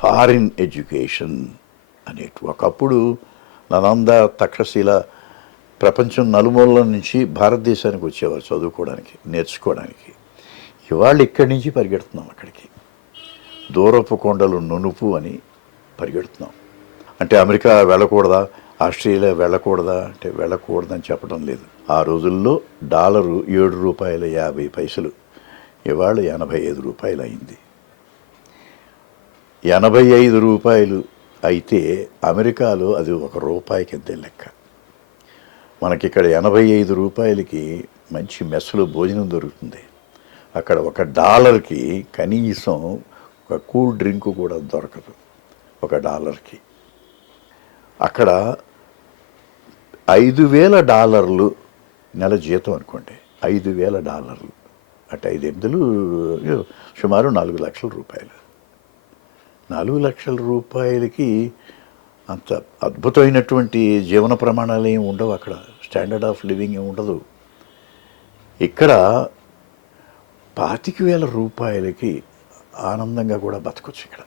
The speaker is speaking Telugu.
ఫారిన్ ఎడ్యుకేషన్ అనేటి. ఒకప్పుడు నలంద, తక్షశిల ప్రపంచం నలుమూలల నుంచి భారతదేశానికి వచ్చేవారు చదువుకోవడానికి, నేర్చుకోవడానికి. ఇవాళ ఇక్కడి నుంచి పరిగెడుతున్నాం అక్కడికి. దూరపు కొండలు నునుపు అని పరిగెడుతున్నాం. అంటే అమెరికా వెళ్ళకూడదా, ఆస్ట్రేలియా వెళ్ళకూడదా అంటే వెళ్ళకూడదని చెప్పడం లేదు. ఆ రోజుల్లో డాలరు ₹7.50, ఇవాళ ₹85 అయింది. ₹85 అయితే అమెరికాలో అది ₹1 కిందే లెక్క. మనకిక్కడ ₹85కి మంచి మెస్సులో భోజనం దొరుకుతుంది. అక్కడ $1కి కనీసం ఒక కూల్ డ్రింక్ కూడా దొరకదు. $1కి అక్కడ $5,000 నెల జీతం అనుకోండి. $5,000 అంటే 5/8 సుమారు ₹4,00,000. ₹4,00,000కి అంత అద్భుతమైనటువంటి జీవన ప్రమాణాలు ఏమి ఉండవు అక్కడ. స్టాండర్డ్ ఆఫ్ లివింగ్ ఏమి ఉండదు. ఇక్కడ ₹25,000కి ఆనందంగా కూడా బతకొచ్చు ఇక్కడ.